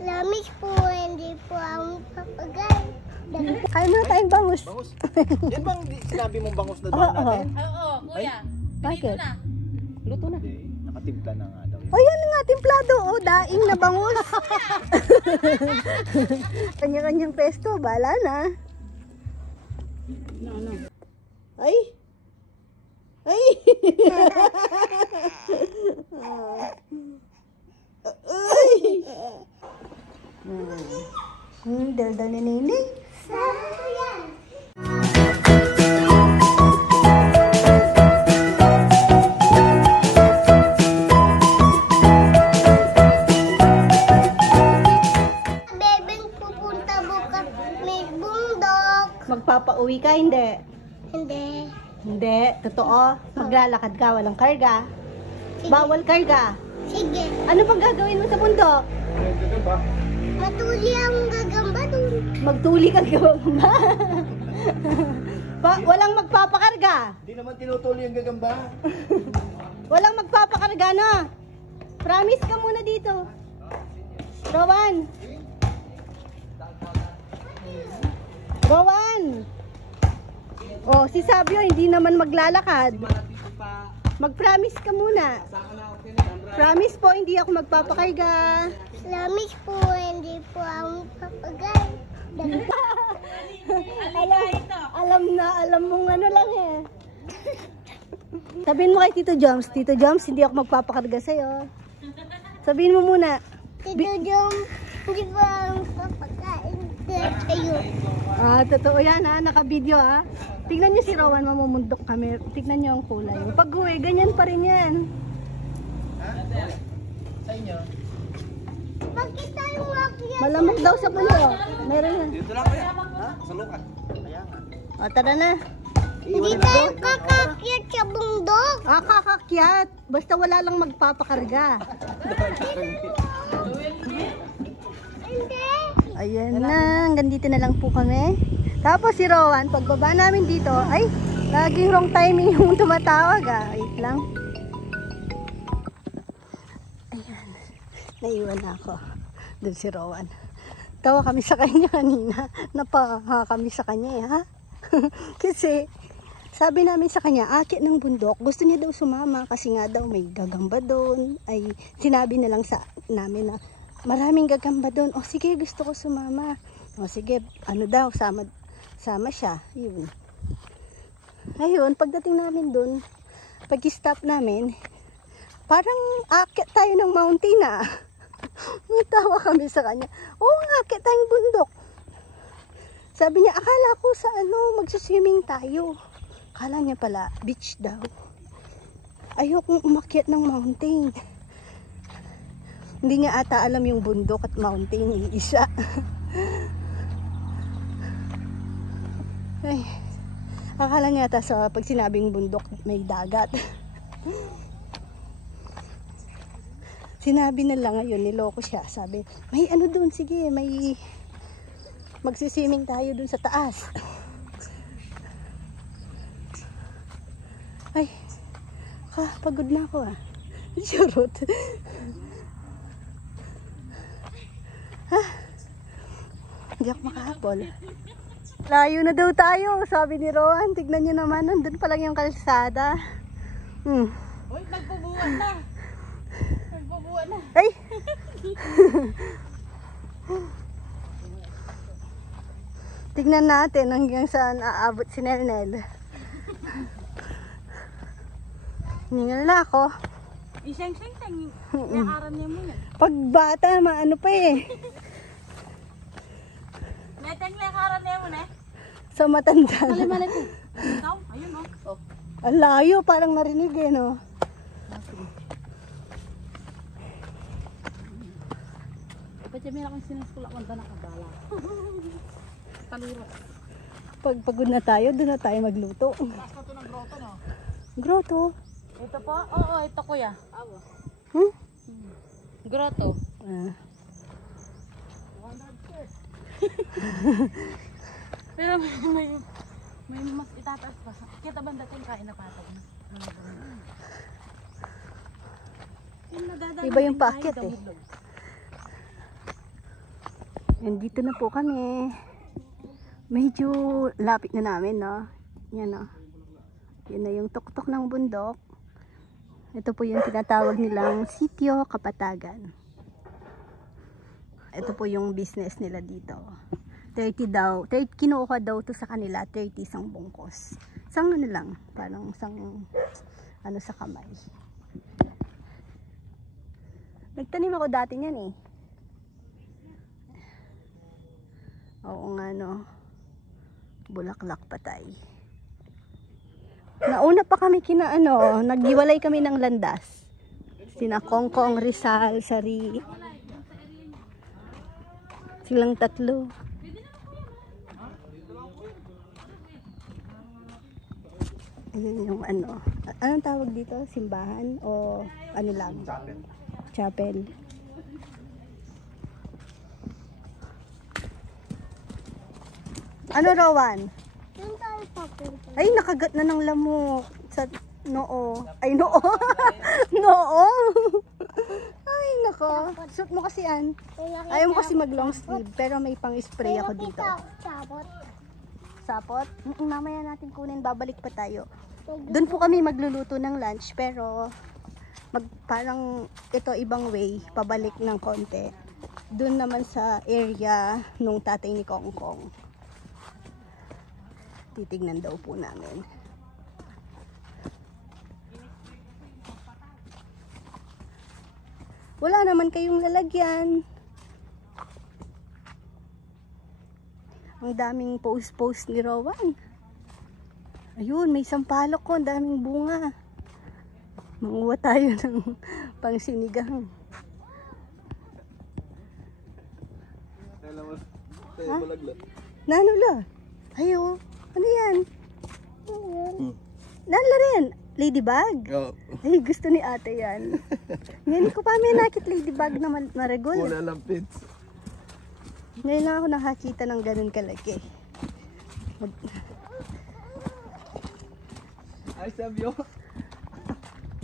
Lamis po, hindi po ang papagay. Kaya mo na tayong bangus. Bangus? Yan bang sinabi mong bangus na doon natin? Oo, kuya. Bakit? Na. Luto na. Hindi, nakatimpla na nga daw. O yan nga, timplado. O, daing na bangus. Kanya-kanyang pesto, bala na. Ano? Ay! Ay! Ay! Daldal na nini. Sarap yan. Bebeng pupunta bukas may bundok. Magpapauwi ka, hindi? Hindi. Hindi, totoo. Maglalakad ka, walang karga. Bawal karga. Sige. Ano pang gagawin mo sa bundok? Matuli ang gagamba dun. Magtuli ka gagamba. Walang magpapakarga. Hindi naman tinutuloy ang gagamba. Walang magpapakarga na. Promise ka muna dito. Rowan. Rowan. Oh, si Sabio hindi naman maglalakad. Mag-promise ka muna. Promise po, hindi ako magpapakarga. Lamis po, hindi po ang papagay. Alam mong ano lang eh. Sabihin mo kay Tito Joms, hindi ako magpapakarga sa'yo. Sabihin mo muna. Tito Jom, hindi po ang papagay sa'yo. Ah, totoo yan ha, naka-video ha. Tignan niyo si Rowan, mamumundok kami. Tignan niyo ang kulay. Pag uwi, ganyan pa rin yan. Sa inyo? Bakit tayo makiyan? Malamok daw sa pulo. Meron yan. Dito lang kaya? Ha? Sa lukat. Kaya nga. O, tara na. Hindi tayo kakakyat sa bundok. Ah, kakakyat. Basta wala lang magpapakarga. Hindi. Ayan na, hanggang dito na lang po kami. Tapos si Rowan, pagbaba namin dito, ay, laging wrong timing yung tumatawag ah. Wait lang. Ayan, naiwan na ako. Doon si Rowan. Tawa kami sa kanya kanina. Napaha kami sa kanya eh, ha? Kasi, sabi namin sa kanya, akit ng bundok, gusto niya daw sumama kasi nga daw may gagamba doon. Ay, sinabi na lang sa namin na maraming gagamba doon. O sige, gusto ko sumama. O sige, ano daw, sama siya. Yun. Ayun, pagdating namin doon, pag-stop namin, parang akit tayo ng mountain ah. Natawa kami sa kanya. Oo nga, akit tayong bundok. Sabi niya, akala ko sa magsiswimming tayo. Akala niya pala, beach daw. Ayokong umakyat ng mountain. Hindi niya ata alam yung bundok at mountain yung isa. Ay, akala niya ata sa pag sinabing bundok may dagat. Sinabi na lang ngayon, niloko siya. Sabi, may ano doon, sige, may magsiswimming tayo doon sa taas. Ay, pagod na ako ah. Charot. Hindi ako makahabol. Layo na daw tayo, sabi ni Rowan. Tignan nyo naman, nandun pa lang yung kalsada. Uy, nagbubuwan na. Nagbubuwan na. Ay! Tignan natin hanggang saan aabot si Nelnel. Ningal na ako. Iseng-seng-seng. Nakaran niya muna. Pag bata, maano pa eh. Neteng nakaran niya muna. Sa matanda. Mali-mali po. Ikaw? Ayun o. Ang layo, parang narinig eh, no? Ba't yung meron kong sinaskulak kung ba nakabala? Taluro. Pag pagod na tayo, doon na tayo magluto. Taas na ito ng grotto, no? Grotto? Ito po? Oo, ito kuya. Hmm? Grotto. Ah. Pero may mas itataas pa. Kita ba dating kain na patag na? Iba yung packet eh. Nandito na po kami. Medyo lapit na namin, no? Yan, no? Yan na yung tuktok ng bundok. Ito po yung tinatawag nilang Sitio Kapatagan. Ito po yung business nila dito. 30 daw. 30, kinuha daw to sa kanila. 30 isang bungkos. Isang ano lang. Parang isang ano sa kamay. Nagtanim ako dati niyan eh. Oo nga no. Bulaklak patay. Nauna pa kami kina ano, naghiwalay kami ng landas. Sina Kongkong, Rizal, Sari. Silang tatlo. Ayan yung ano. Anong tawag dito? Simbahan? O ano lang? Chapel. Chapel. Ano, Rowan? Saan tayo papunta? Ay, nakagat na ng lamok sa noo. Ay, noo. Noo. Ay, nako. Suot mo kasi yan. Ayaw mo kasi mag long sleeve, pero may pang spray ako dito. Sabot. Sapot? Mamaya natin kunin, babalik pa tayo. Doon po kami magluluto ng lunch, pero parang ito ibang way, pabalik ng konti. Doon naman sa area nung tatay ni Kongkong. Titignan daw po namin. Wala naman kayong lalagyan. Ang daming post-post ni Rowan. Ayun, may sampalok ko. Ang daming bunga. Manguha tayo ng pangsinigang. Ha? Nanula? Ayo. Ano yan? Nanula rin. Ladybug? Oo. Ay, gusto ni ate yan. Ngayon ko pa may nakit ladybug na marigol. Wala lang pits. Ngayon lang ako nakakita ng ganun kalaki. Ay, sabi yun.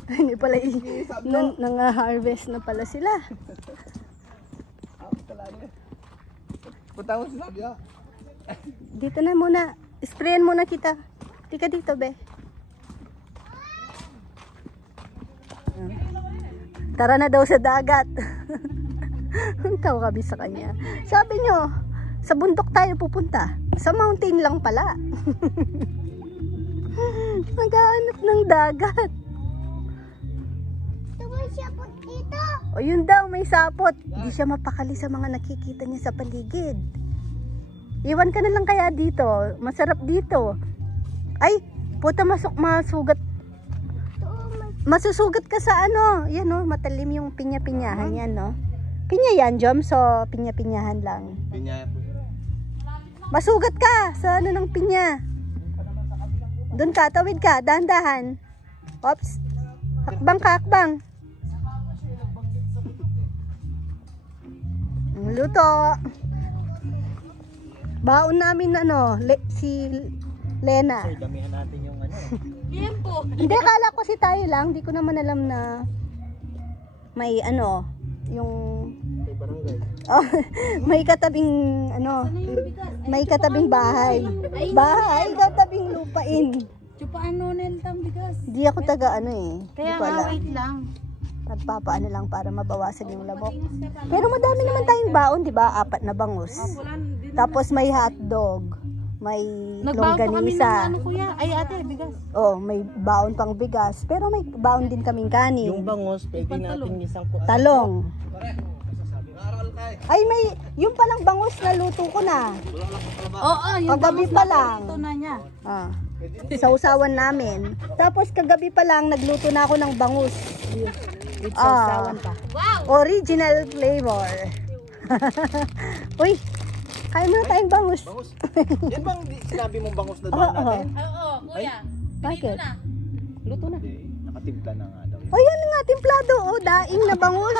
Hindi pala nang-harvest na pala sila. Talaga. Punta mo si Sabio. Dito na muna. Sprayan muna kita. Tika dito, be. Tara na daw sa dagat. Tawa kami sa kanya. Sabi nyo, sa bundok tayo pupunta. Sa mountain lang pala. Naghahanap ng dagat. Ito may sapot dito. O yun daw, may sapot. Hindi siya mapakali sa mga nakikita niya sa paligid. Iwan ka na lang kaya dito. Masarap dito. Ay, puta masugat. Masusugat ka sa ano. Yan o, matalim yung pinya-pinyahan yan, no? Pinya yan, Jom. So, pinya-pinyahan lang. Pinya po. Masugat ka sa ano ng pinya. Doon ka, tawid ka, dahan-dahan. Oops. Hakbang ka, hakbang. Luto. Baon namin ano, si Lena. Ay, damihan natin yung ano. Hindi, kala ko si tayo lang. Hindi ko naman alam na may ano, yung May barangay. oh, may katabing ano, may katabing bahay. Bahay, katabing lupain. Chupaan no nel tam bigas. Hindi ako taga ano eh. Hindi Kaya ko nga, alam. wait lang. Nagpapaano lang para mabawasan yung lamok. Pero madami naman tayong baon, di ba? 4 na bangus. Tapos may hotdog, may Nagbaon pa kami ng longganisa. ano kuya. Ay ate, bigas. Oh, may baon pang bigas. Pero may baon din kaming kanin. Yung bangos, pwede natin isang Talong. Ay, may, yung palang bangus na luto ko na. Oo, yung Kagabi bangus pa na lang. ito na niya. Ah, sausawan namin. Tapos kagabi pa lang, nagluto na ako ng bangus. Sausawan pa. Wow! Original flavor. Uy, kaya mo na tayong bangus. Bangus. Yan bang sinabi mong bangus na Oo, doon natin? Oo, kuya. Bakit? Luto na. Hindi, nakatimpla na nga daw. O yan nga, templado. O, daing na bangus.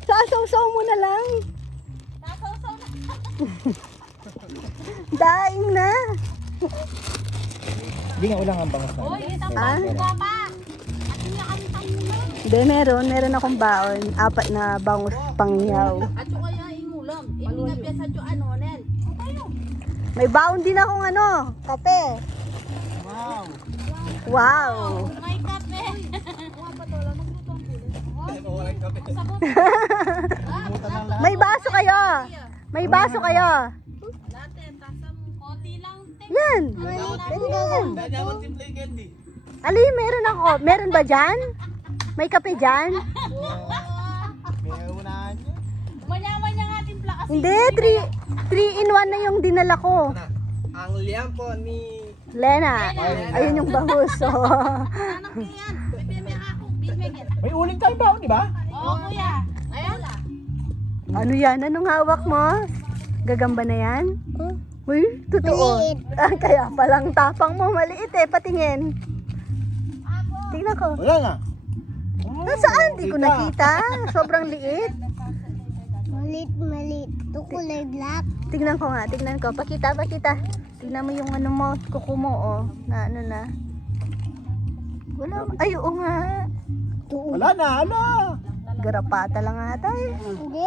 Sasaw-saw mo na lang. Daing na. Hindi nga ulang ang bangus na. Uy, isang Ah? pa. At niya kami tayo. Hindi, meron akong baon. 4 na bangus pangyaw. At yung kaya inulam. Hindi nga piyasa yung ano, Nel. May baon din akong ano, kape. Wow. Wow! May kape. May baso kayo! May baso kayo! Natin, tasam konti lang. Yan! Ali, meron ako. Meron ba dyan? May kape dyan? May unahan nyo. Manya-manya nga timpla kasi. Hindi, 3 in 1 na yung dinala ko. Ang liyan po ni... Lena, ayun yung bangus. Oh. Anak ko yan. Bibigyan ako. Bibigyan. May uling tayo ba? Di ba? Oo, kuya. Ayun. Ano yan? Anong hawak mo? Gagamba na yan? Uy, totoo. Maliit. Ah, kaya palang tapang mo. Maliit eh, patingin. Tingnan ko. Wala nga. Nasaan? Di ko nakita. Sobrang liit. Malit. Ito kulay black. Tingnan ko nga, tingnan ko. Pakita. Tingnan mo yung ano mo, kuko mo, oh. Na ano na. Wala. Ay, oo nga. Wala na, hala. Garapata lang ata eh. Hindi.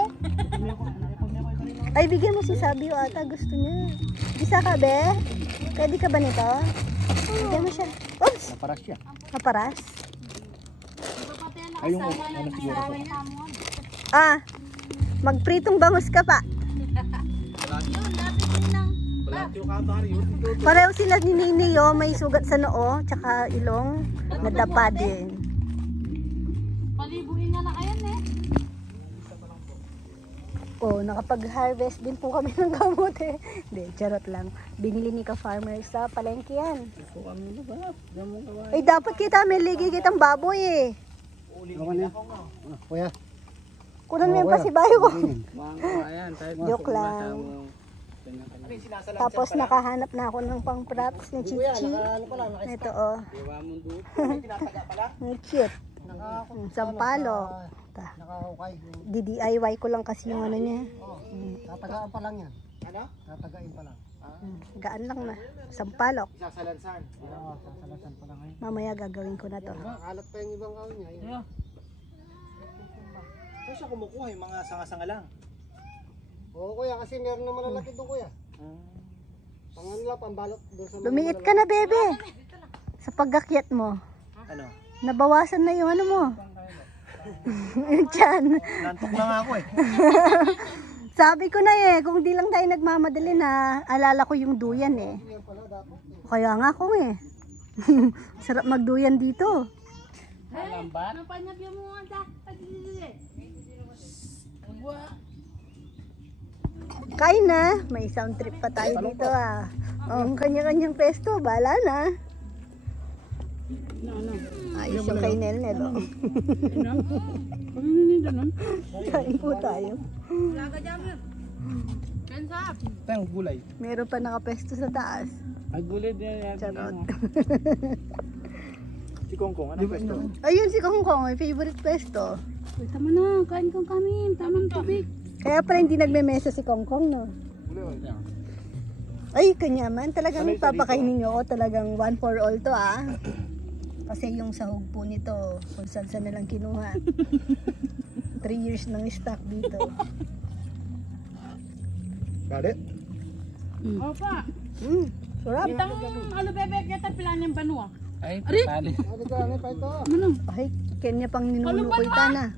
Ay, bigyan mo si Sabio ata. Gusto niya. Isa ka, be? Pwede ka ba nito? Bigyan mo siya. Oops! Naparas siya. Naparas. Ayun, ano siguro to? Ah, magpritong bangus ka pa. Balat yung kamar yun. Pareho sila ni Nini, oh. May sugat sa noo, tsaka ilong. Nadapa din. Palibuin nga na kayan eh. Oh, nakapag-harvest din po kami ng kamote. Hindi, charot lang. Binili ni ka-farmer sa palengke yan. Eh, dapat kita, may ligi kitang baboy eh. Kuya. Kunan mo yung pasibayo ko. Joke lang. Tapos nakahanap na ako ng pang-props ni Chichi. Ito oh. Ang cute. Sampalo. DIY ko lang kasi yung ano niya. Tatagaan pa lang yan. Ano? Tatagain pa lang. Gaan lang na. Sampalok. Sasalansan. Oo, sasalasan pa lang ngayon. Mamaya gagawin ko na to. Kalat pa yung ibang kaon niya. Yun. Saan siya kumukuha? Yung mga sanga-sanga lang. Oo kuya, kasi meron na malalaki doon kuya. Panganla, pambalot doon sa mga Lumiit ka na, bebe. Sa pagakyat mo. Ano? Nabawasan na yung ano mo. Yung tiyan. Nantok na nga ako eh. Sabi ko na eh, kung di lang tayo nagmamadali na, alala ko yung duyan eh. Kaya nga ako eh. Sarap magduyan dito. Ano pa niya biya mo nga sa? Kain na, may sound trip pa tayo dito ah. Ang kanya-kanyang pesto, bala na. Ayos yung kay Nel oh. Kain po tayo. Tayong gulay. Meron pa nakapesto sa taas. Ay, gulay din yan. Charot. Si Kongkong, ano pwesto? Ayun si Kongkong, may favorite pesto. Uy, tama na. Kain kang kanin. Tamang tubig. Kaya pala hindi nagme-mesa si Kongkong, no? Ay, kanyaman. Talagang papakainin nyo. Talagang one for all to, ah. Kasi yung sahog po nito, kung saan na lang kinuha. 3 years nang stock dito. Got it? Opa. Sarap. Itang ano bebe kita pila ng banwa. Ay, Ano ka, ano pa ito? Ay, kanya pang ninuno ko itana.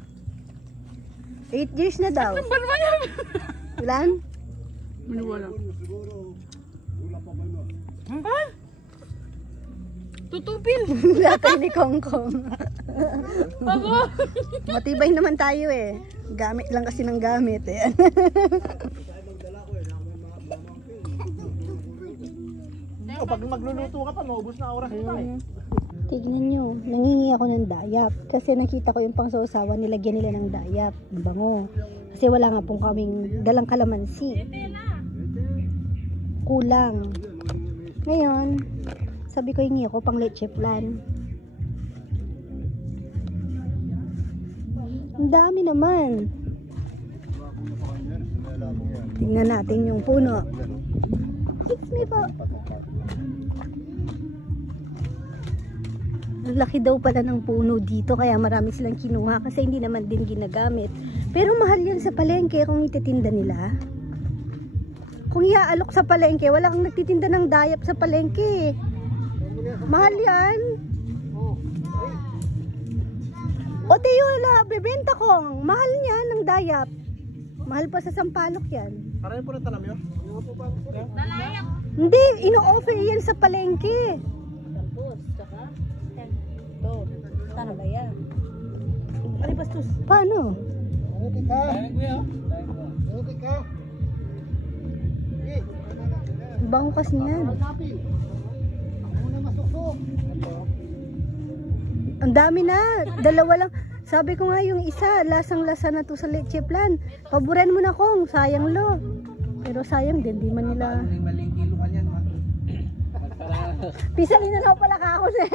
8 years na daw. Banwa yan. Ilan? Maniwala. Ha? Tutupil. Latay ni Kongkong. Ako. Matibay naman tayo eh. Gamit lang kasi ng gamit eh. Pag magluluto ka pa, maubos na oras kita eh. Tignan nyo, nangingi ako ng dayap. Kasi nakita ko yung pangsausawan, nilagyan nila ng dayap. Ang bango. Kasi wala nga pong kaming dalang kalamansi. Kulang. Ngayon, sabi ko hingi ako pang leche flan. Ang dami naman. Tingnan natin yung puno. It's me po. laki daw pala ng puno dito kaya marami silang kinuha kasi hindi naman din ginagamit. Pero mahal yan sa palengke kung ititinda nila. Kung iaalok sa palengke, wala kang nagtitinda ng dayap sa palengke. Mahal yan. O Teo, wala, bebenta ko. Mahal yan ng dayap. Mahal pa sa Sampaloc yan. Karami po ng tanam yun? Hindi, ino-offer yan sa palengke. Tapos, tsaka, ito, tano ba yan? Ano bastos? Paano? Uti ka. Uti ka. Bango kasi niyan. Hanapin. Ako na masuksok. Ang dami na. Dalawa lang. Sabi ko nga yung isa, lasang-lasa na to sa leche plan. Paboran mo na kong, sayang lo. Pero sayang din, di man nila. Pisalin na lang pala ka ako na.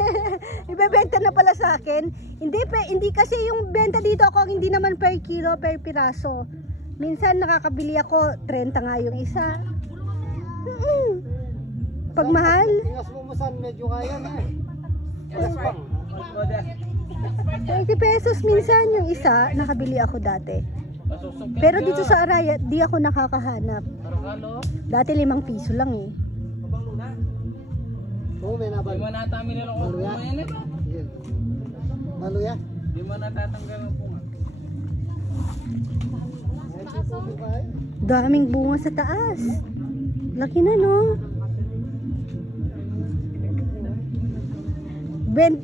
Ibebenta na pala sa akin. Hindi kasi yung benta dito ako, hindi naman per kilo, per piraso. Minsan nakakabili ako, 30 nga yung isa. Pag mahal, Tingas mo masan, medyo kaya na eh. 20 pesos minsan yung isa, nakabili ako dati. Pero dito sa Araya, di ako nakakahanap. Dati 5 piso lang eh. Oo, may nabal. Di mo natami na lang kung Maluya. yan eh. Sige. Maluya. Di mo natatanggal ang bunga. Daming bunga sa taas. Laki na no.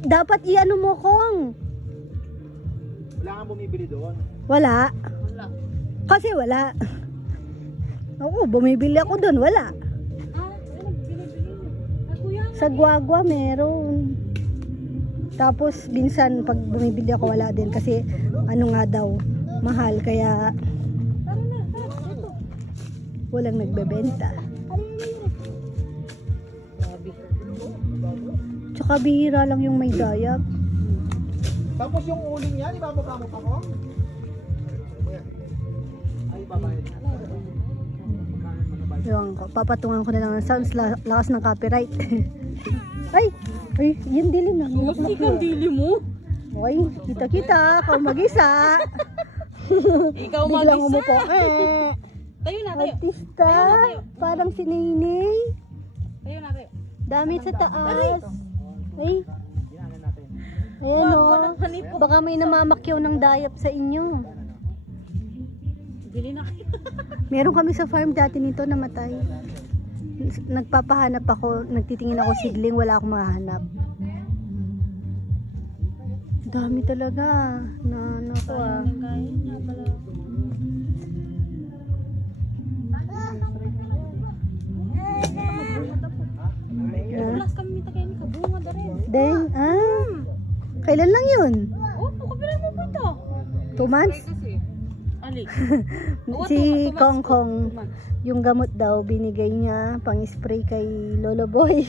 Dapat iano mo kong. Wala kang bumibili doon. Wala. Kasi wala. Oo, bumibili ako doon, wala. Sa Guagua meron. Tapos minsan pag bumibili ako wala din kasi ano nga daw, mahal kaya walang nagbebenta. Tsaka bihira lang yung may dayap. Tapos yung uling yan, ibababa mo pa ko? Ay, babayad na. Yung papatungan ko na lang ng sounds, lakas ng copyright. ay, yun dilim na. Ikang dili mo. Ay, kita-kita, kau mag-isa. Ikaw Biglang mag-isa. umupo. Tayo na, tayo. Artista, parang si Nainay. Tayo na, tayo. Dami sa taas. Ay, ayan o. Baka may namamakyaw ng dayap sa inyo. Bili na kayo. Meron kami sa farm dati nito, namatay. Nagpapahanap ako, nagtitingin ako sidling, wala akong mahanap. Dami talaga. Nakuha. Plus kami mita kayo ni kabunga da rin. Then, kailan lang yun? Oh, kabilang mo po ito. 2 months? Alik. Si Kong Kong, yung gamot daw, binigay niya, pang-spray kay Lolo Boy.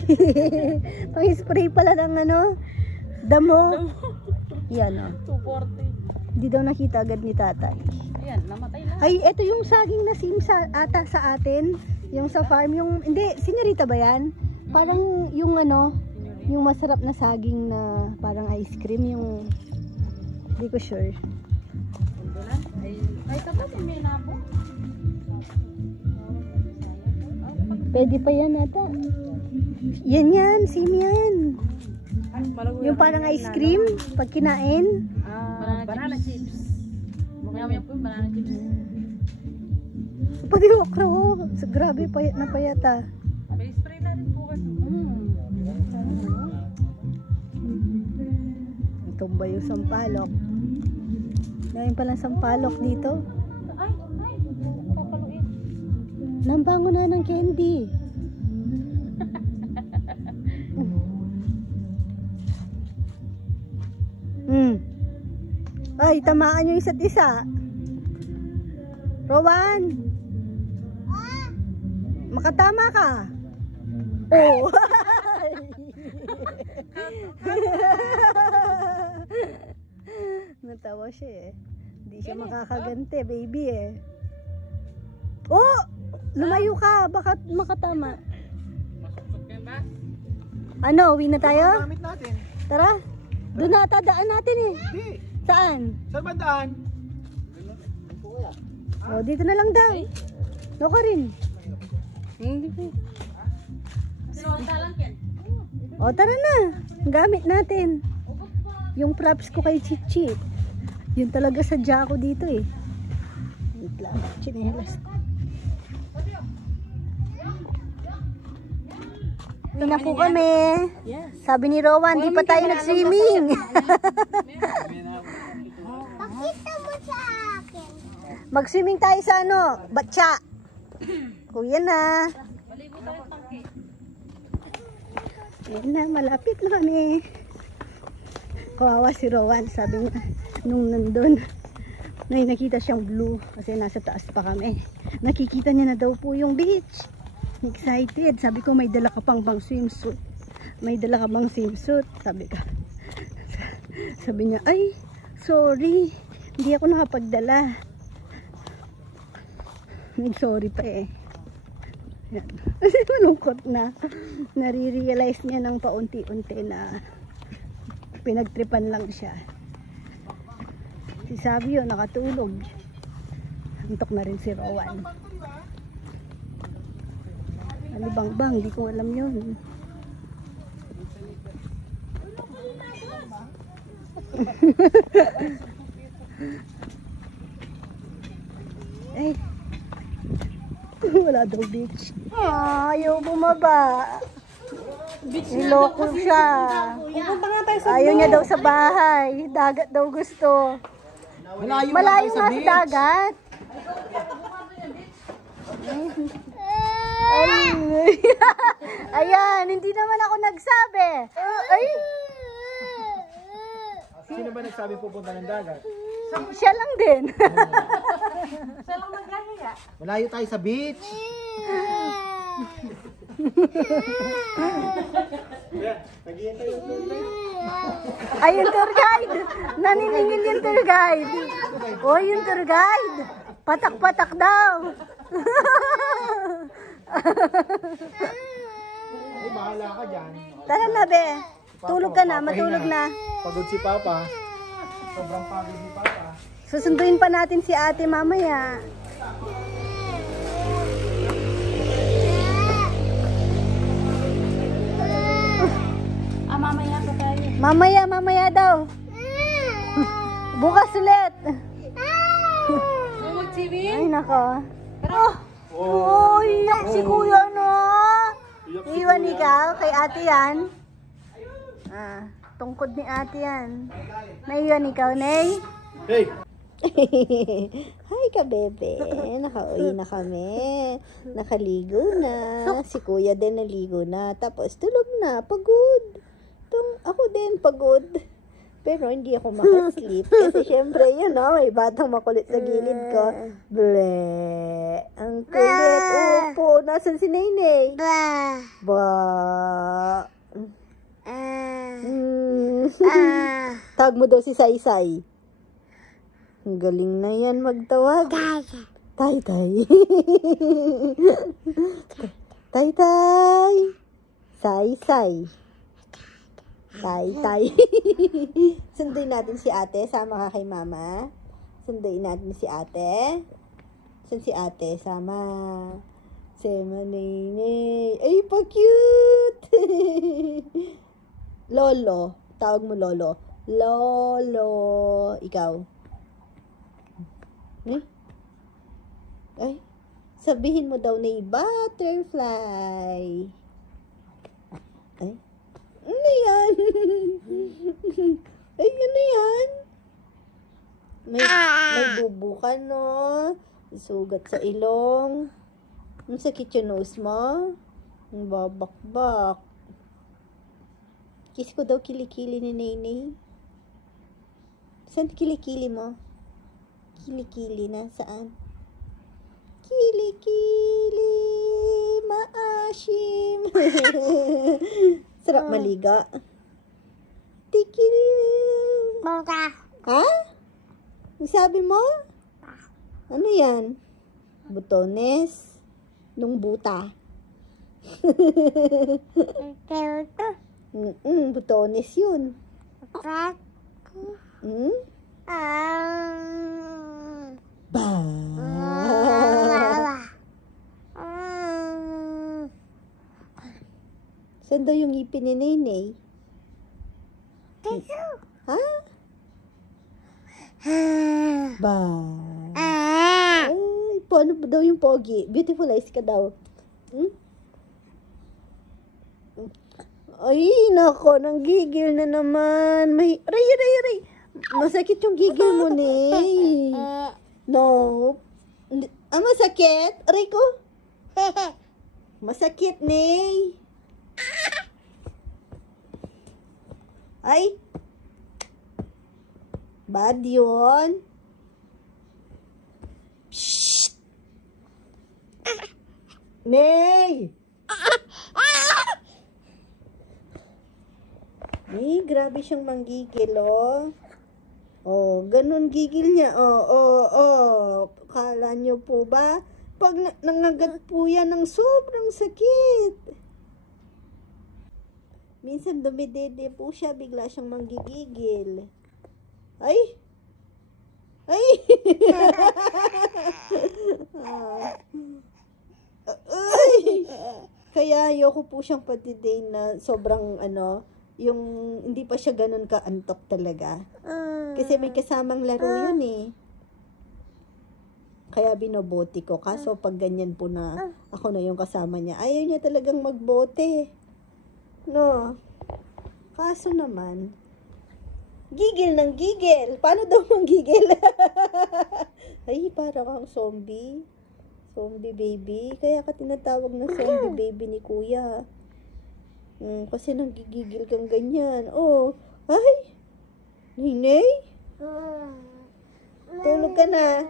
Pang-spray pala ng ano, damo. Yan o. 240. Hindi daw nakita agad ni tatay. Ayan, namatay na. Ay, eto yung saging na sim ata sa atin. Yung sa farm, yung, hindi, senyorita ba yan? Parang yung ano, yung masarap na saging na parang ice cream, yung, hindi ko sure. Ay, tapos may nabo. Pwede pa yan ata. Yan, sim yan. Yung parang ice cream, pag kinain. Banana chips. Yum po yung banana chips. Pati okra ko. Grabe, payat na payata. May spray na rin po kasi. Tumba yung sampalok. Ngayon palang sampalok dito. Ay, papaluin. Nambango na ng candy. Ay, tamaan yung isa't isa. Rowan! Makatama ka? Oh! Natawa siya eh. Hindi siya makakaganti, baby eh. Oh! Lumayo ka, baka makatama. Masuksok yan ba? Ano, uwi na tayo? Gamit natin. Tara. Doon na daan natin eh. Hindi. Saan? Saan bandaan? Oh, dito na lang daw. No ka rin. Hindi po. O, tara na. Gamit natin. Yung props ko kay Chichi. Yun talaga sadya ko dito eh. Wait lang. Chinelas. Ito na po kami. Sabi ni Rowan, di pa tayo nag-swimming. Pakita mo sa akin. Mag-swimming tayo sa ano? Batsa. Kuya na. Ayan na, malapit na kami. Kawawa si Rowan, sabi niya, nung nandun, nakita siyang blue kasi nasa taas pa kami. Nakikita niya na daw po yung beach. Excited. Sabi ko, may dala ka pang swimsuit. May dala ka bang swimsuit? Sabi ka. Sabi niya, ay, sorry. Hindi ako nakapagdala. Nag-sorry pa eh. Yan. Kasi malungkot na. Nare-realize niya ng paunti-unti na pinagtripan lang siya. Si Savio nakatulog. Antok na rin si Rowan. Alibang-bang, di ko alam yun. Ay. Wala daw beach. Ayaw bumaba. Niloko siya. Ayaw niya daw sa bahay. Dagat daw gusto. Malayo nga sa dagat. Ayan, hindi naman ako nagsabi. Ay. Sino ba nagsabi pupunta ng dagat? Siya lang din. Malayo tayo sa beach. Ay, yung tour guide. Naniningil yung tour guide. Oh, yung tour guide. Patak-patak daw. Ay, bahala ka dyan. Tara na, be. Tulog ka na, matulog na. Pagod si Papa. Sobrang pagod si Papa. Susunduin pa natin si ate mamaya. Mamaya pa tayo. Mamaya daw. Bukas ulit. Ay, nako. Oh, iyak si kuya, no? Iwan ikaw kay ate yan. Tungkod ni ate yan. Naiwan ikaw, Nay? Hey! Hi ka, bebe. Nakauwi na kami. Nakaligo na. Si kuya din naligo na. Tapos tulog na. Pagod. Ako din pagod. Pero hindi ako makasleep. Kasi syempre, yun, no? May batang makulit sa gilid ko. Ble. Ang kulit. Opo. Nasaan si Nainay? Ba. Tawag mo daw si Saysay. Ang galing na yan magtawag. Tay-tay. Tay-tay. Say-say. Tay-tay. Sunduin natin si ate. Sama ka kay mama. Sunduin natin si ate. Saan si ate? Sama. Sama Nainay. Ay, pa-cute. Lolo. Tawag mo Lolo. Lolo. Ikaw. Ay, sabihin mo daw na butterfly. Ay, ano yan? Ay, ano yan? May bubu ka, no? Sugat sa ilong. Ang sakit yung nose mo? Ang babakbak. Kiss ko daw kilikili ni Nainay. Saan kilikili mo? Kilikili na saan? Kilikili maasim. Sarap maliga. Tikili. Ha? Ang sabi mo? Ano yan? Butones nung buta. Butones yun. Pak. Hmm? Ba. Saan daw yung ngipin ni Nenay? Ha? Ba. Ay, paano ba daw yung pogi? Beautiful eyes ka daw. Hmm? Ay, nako, nanggigil na naman. Aray. Masakit yung gigil mo, Ney. No. Masakit? Aray ko. Masakit, Ney. Ay. Bad yun. Shh. Ney. Ney, grabe siyang manggigil, oh. Oh, ganun gigil niya. Oh. Kala niyo po ba? Pag nangagat po yan ng sobrang sakit. Minsan dumidede po siya, bigla siyang manggigigil. Ay! Ay! Ay! Kaya ayoko po siyang patiday na sobrang yung hindi pa siya ganun kaantok talaga. Kasi may kasamang laro yun eh. Kaya binobote ko. Kaso pag ganyan po na ako na yung kasama niya, ayaw niya talagang magbote. No. Kaso naman, gigil ng gigil. Paano daw manggigil? Ay, para kang zombie. Zombie baby. Kaya ka tinatawag na zombie baby ni kuya. Kasi nanggigigil kang ganyan. Oh, ay! Ninay? Tulog ka na.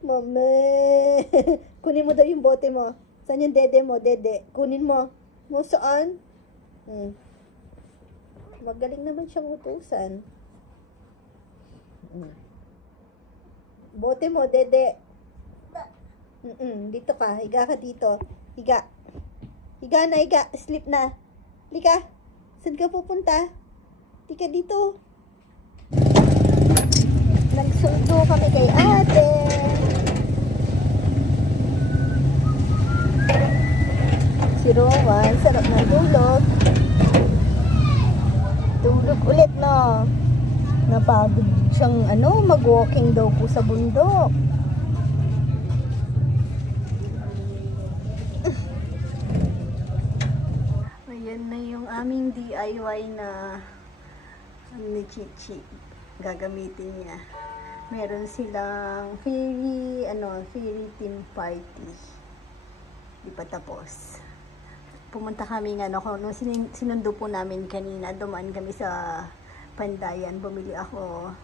Mama. Kunin mo daw yung bote mo. Saan yung dede mo? Dede. Kunin mo. Mo saan? Magaling naman siyang utusan. Bote mo, dede. Dito ka. Higa ka dito. Higa. Higa na, higa. Sleep na. Lika. Saan ka pupunta? Lika dito. Nagsundo kami kay ate. Si Rowan, sarap ng tulog. Tulog ulit, no? Napagod siyang, mag-walking daw po sa bundok. Ayan na yung aming DIY na ni Chichi. Gagamitin niya. Meron silang fairy theme party. Di pa tapos. Pumunta kami nung sinundo po namin kanina, dumaan kami sa Pandayan, bumili ako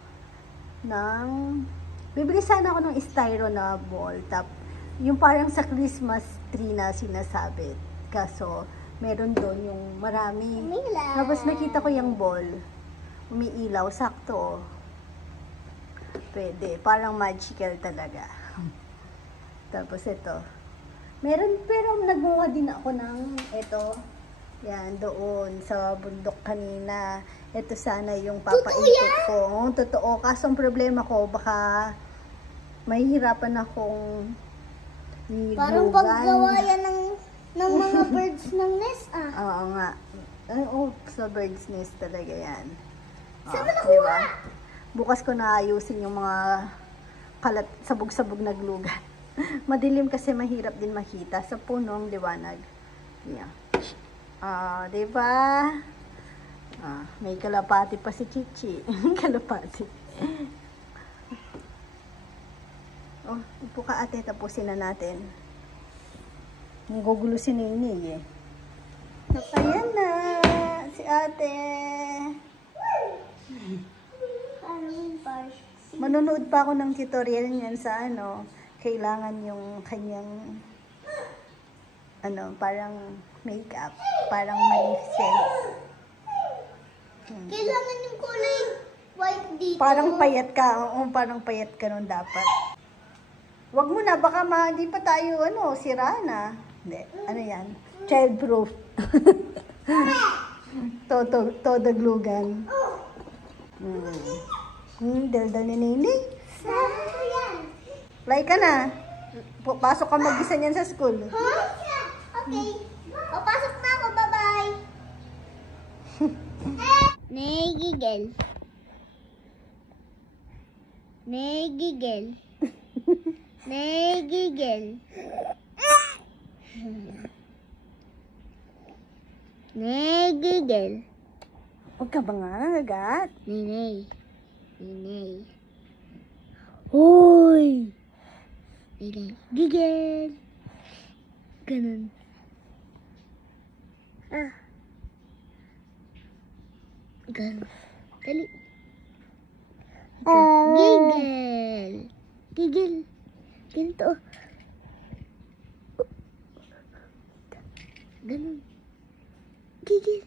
bibili sana ako ng styro na ball, yung parang sa Christmas tree na sinasabit, kaso meron doon yung marami, tapos nakita ko yung ball, umiilaw, sakto, pwede, parang magical talaga. Tapos ito, meron, pero nagmuha din ako ng yan, doon sa bundok kanina. Ito sana yung papaikot ko. Totoo. Kaso ang problema ko, baka mahihirapan akong Parang paggawa yan ng mga birds ng nest, Oo nga. Sa bird's nest talaga yan. Saan mo nakuha? Diba? Bukas ko na ayusin yung mga sabog-sabog na glugan. Madilim kasi mahirap din makita sa punong liwanag. Yeah. Diba? May kalapati pa si Chichi. Kalapati. Upo ka ate, tapusin na natin. Nagugulo si Nini eh. Ayan na, si ate. Manonood pa ako ng tutorial niyan sa kailangan yung kanyang parang makeup, parang magnificent. Kailangan yung kulay white dito. Parang payat ka, parang payat ka nun dapat. Wag mo na, baka di pa tayo sira na. Hindi, yan? Child proof. Todaglugan. Daldal ni Nene. Sabi ko yan. Fly ka na. Pasok ka mag-isa niyan sa school. Huh? Okay. Papasok na ako. Bye-bye. Nagigil. Nagigil. Nagigil. Nagigil. Huwag ka ba nga nagagat? Ninay. Ninay. Hoy! Ninay. Gigil. Ganun. Ah. Ganun. Dali. Gigil. Gigil. Ganito. Ganun. Gigil.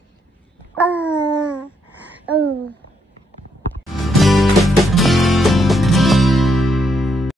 Ah. Oh.